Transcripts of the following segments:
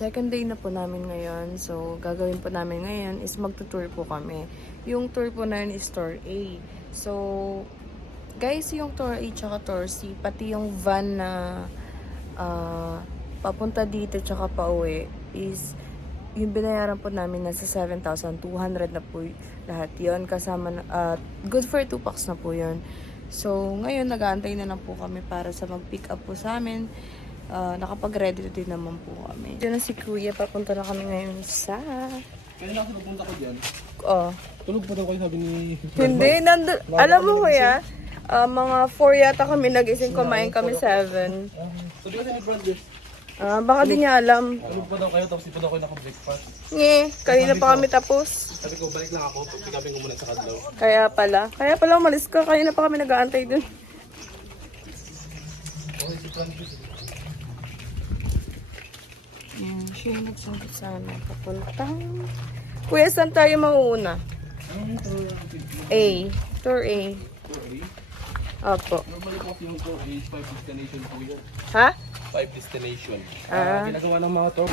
second day na po namin ngayon. So, gagawin po namin ngayon is magtutour po kami. Yung tour po na yun is Tour A. So, guys, yung Tour A tsaka Tour C, pati yung van na papunta dito tsaka pauwi is yung binayaran po namin nasa 7,200 na po lahat yon kasama na, good for 2 packs na po yun. So, ngayon nag-aantay na lang po kami para sa mag-pick up po sa amin. Nakapag-ready din naman po kami. Diyan na si Kuya, papunta na kami ngayon sa... Kaya na ako nagpunta ko dyan. Oh. Tulog pa daw kayo sabi ni... Hindi, alam mo Kuya, mga 4 yata kami nagising, kumain kami 7. Sabi kasi ni Brandon, Baka di niya alam. tulog pa daw kayo tapos di pa daw kayo naka-breakfast. Kanina pa kami tapos. Sabi ko, balik lang ako, pagkabing ko muna sa kadlaw. Kaya pala umalis ka, kanina pa kami nag-aantay dun. Okay, si Brandon. Yan, siya yung nagsabi sana. Papuntang... Kuya, saan tayo mauuna? Anong tour? A. Tour A. Tour A? Opo. Normally po yung tour A is 5 destination po yun. Ha? 5 destination. Ginagawa ng mga tour.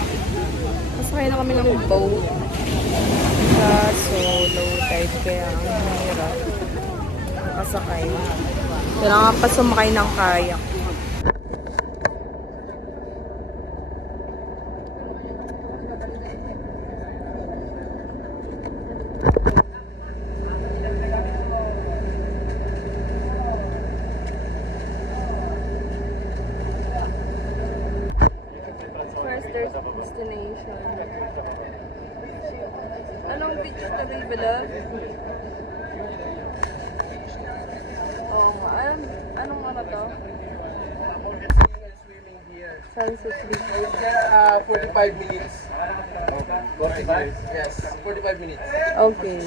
Masakay na kami ng boat. Kaso, low tide kaya ang hirap. Nakasakay. Kailangan pa sumakay ng kayak. Destination. Anong beach na Beloved? Oo nga. Anong ano to? Sunset Beach. 45 minutes. 45? Yes, 45 minutes. Okay.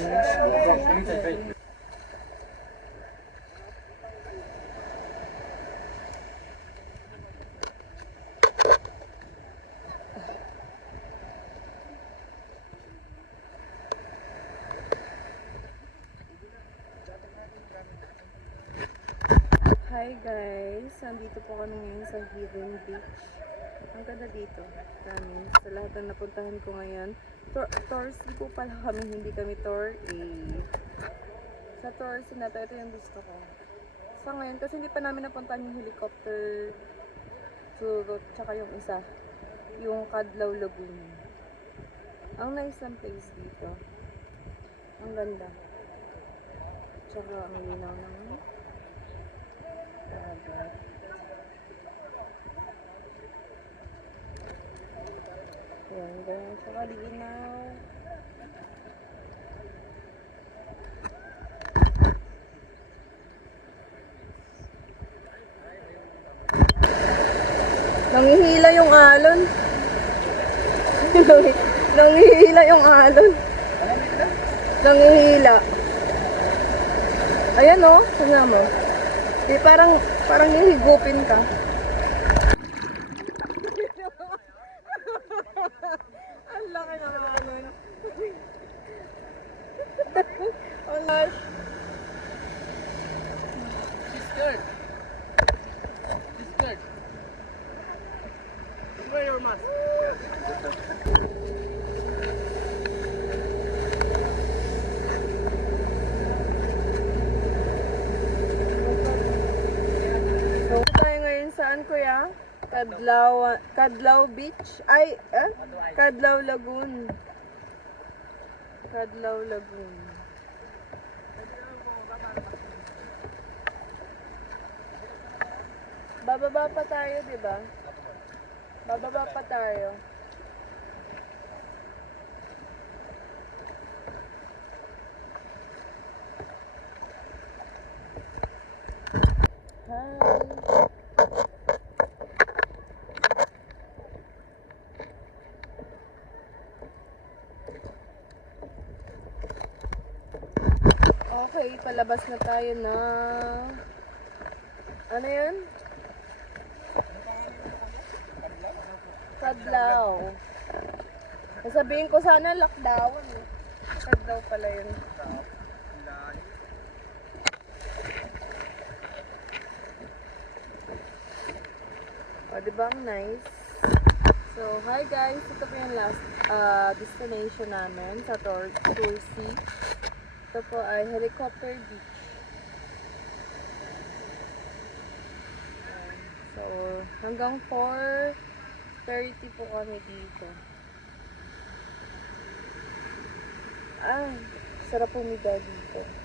Hi guys! Nandito po kami ngayon sa Hidden Beach. Ang ganda dito. Promise. Sa lahat ng napuntahan ko ngayon. Tour C po pala kami, hindi kami Tour A. Sa Tour C na ito yung gusto ko. Sa ngayon, kasi hindi pa namin napuntahan yung helicopter tour, tsaka yung isa. Yung Cadlaw Lagoon. Ang nice ng place dito. Ang ganda. Tsaka ang linaw ng dagat. Yan, ganyan siya kalinaw. Nangihila yung alon. Nangihila yung alon. Nangihila. Ayan o, sana mo. Di parang hihigupin ka. Ang laki ng alon. Oh gosh. She's scared. She's scared. Wear your mask. So, tayo ngayon saan, Kuya? Cadlaw Beach? Cadlaw Lagoon. Cadlaw Lagoon. Bababa pa tayo, di ba? Bababa pa tayo. Hi. Okay, palabas na tayo na... Ano yan? Cadlaw. Sasabihin ko sana lockdown. Cadlaw pala yun. O, diba ang nice? So, So, hi guys! Ito po yung last destination namin sa Torsi. Ito po ay Helicopter Beach. Ayan. So, hanggang 4:30 po kami dito. Ay, sarap pumiga dito.